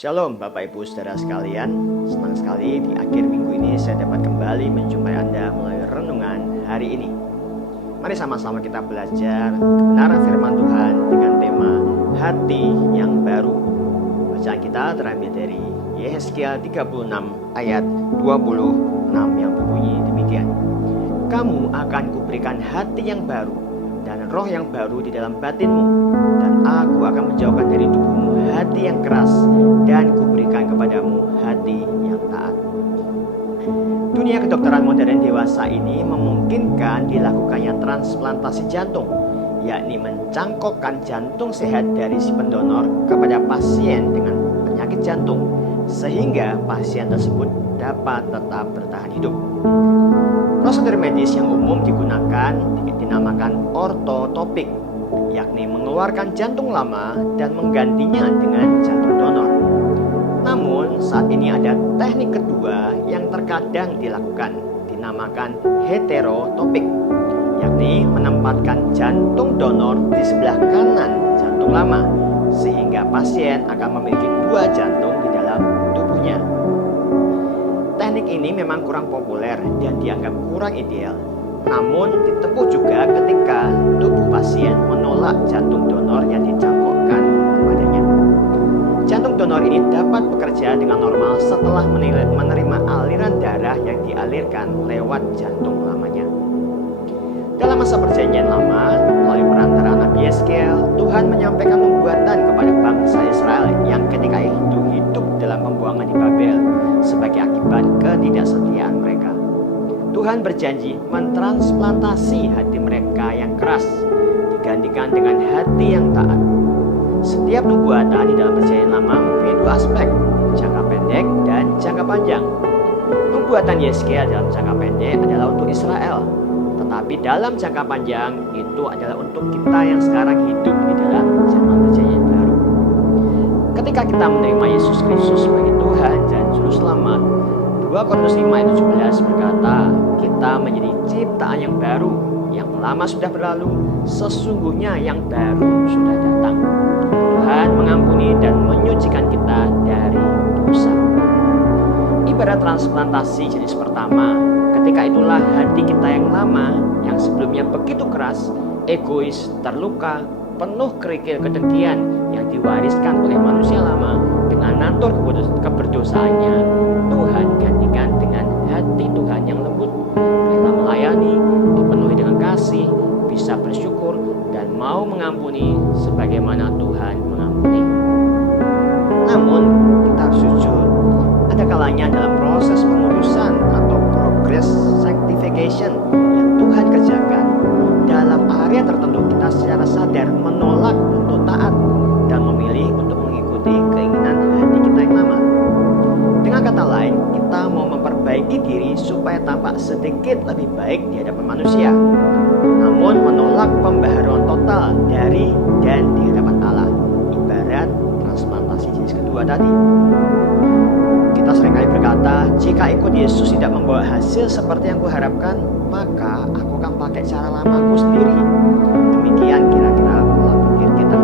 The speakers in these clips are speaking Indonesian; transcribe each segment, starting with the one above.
Shalom Bapak Ibu Saudara sekalian. Senang sekali di akhir minggu ini saya dapat kembali menjumpai Anda melalui renungan hari ini. Mari sama-sama kita belajar kebenaran firman Tuhan dengan tema hati yang baru. Bacaan kita terambil dari Yehezkiel 36 ayat 26 yang berbunyi demikian. Kamu akan kuberikan hati yang baru dan roh yang baru di dalam batinmu, dan aku akan menjauhkan dari tubuhmu hati yang keras dan kuberikan kepadamu hati yang taat. Dunia kedokteran modern dewasa ini memungkinkan dilakukannya transplantasi jantung, yakni mencangkokkan jantung sehat dari si pendonor kepada pasien dengan penyakit jantung, sehingga pasien tersebut dapat tetap bertahan hidup. Prosedur medis yang umum digunakan dinamakan ortotopik, yakni mengeluarkan jantung lama dan menggantinya dengan jantung donor. Namun saat ini ada teknik kedua yang terkadang dilakukan, dinamakan heterotopik, yakni menempatkan jantung donor di sebelah kanan jantung lama, sehingga pasien akan memiliki dua jantung di dalam tubuhnya. Teknik ini memang kurang populer dan dianggap kurang ideal. Namun ditempuh juga ketika tubuh pasien menolak jantung donor yang dicangkokkan kepadanya. Jantung donor ini dapat bekerja dengan normal setelah menerima aliran darah yang dialirkan lewat jantung lamanya. Dalam masa perjanjian lama, melalui perantara Nabi Yehezkiel, Tuhan menyampaikan nubuatan kepada bangsa Israel yang ketika itu hidup dalam pembuangan di Babel sebagai akibat ketidaksetiaan mereka. Tuhan berjanji mentransplantasi hati mereka yang keras digantikan dengan hati yang taat. Setiap nubuatan di dalam perjanjian lama mempunyai dua aspek, jangka pendek dan jangka panjang. Nubuatan Yehezkiel dalam jangka pendek adalah untuk Israel, tetapi dalam jangka panjang itu adalah untuk kita yang sekarang hidup di dalam zaman perjanjian baru. Ketika kita menerima Yesus Kristus sebagai Tuhan dan Juru Selamat, 2 Korintus 5 ayat 17 berkata, kita menjadi ciptaan yang baru, yang lama sudah berlalu, sesungguhnya yang baru sudah datang. Tuhan mengampuni dan menyucikan kita dari dosa. Ibarat transplantasi jenis pertama, ketika itulah hati kita yang lama, yang sebelumnya begitu keras, egois, terluka, penuh kerikil kedengkian yang diwariskan oleh manusia lama dengan natur keberdosaannya, Tuhan gantikan dengan hati Tuhan yang lembut, rela melayani, dipenuhi dengan kasih, bisa bersyukur, dan mau mengampuni sebagaimana Tuhan mengampuni. Namun kita harus jujur, ada kalanya dalam proses pengudusan atau progress sanctification yang Tuhan kerjakan, dalam area tertentu kita secara sadar menolak untuk taat dan memilih untuk mengikuti keinginan hati kita yang lama. Dengan kata lain, kita mau memperbaiki diri supaya tampak sedikit lebih baik di hadapan manusia, namun menolak pembaharuan total dari dan di hadapan Allah, ibarat transplantasi jenis kedua tadi. Kita seringkali berkata, jika ikut Yesus tidak membawa hasil seperti yang kuharapkan, maka aku akan pakai cara lamaku sendiri. Demikian kira-kira pola pikir kita.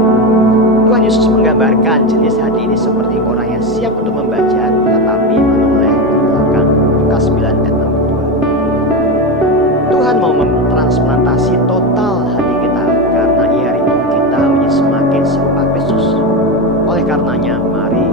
Tuhan Yesus menggambarkan jenis hati ini seperti orang yang siap untuk membaca tetapi menoleh ke belakang. Lukas 9 ayat 62. Tuhan mau mentransplantasi total hati kita, karena ia rindu kita menjadi semakin serupa Kristus. Oleh karenanya, mari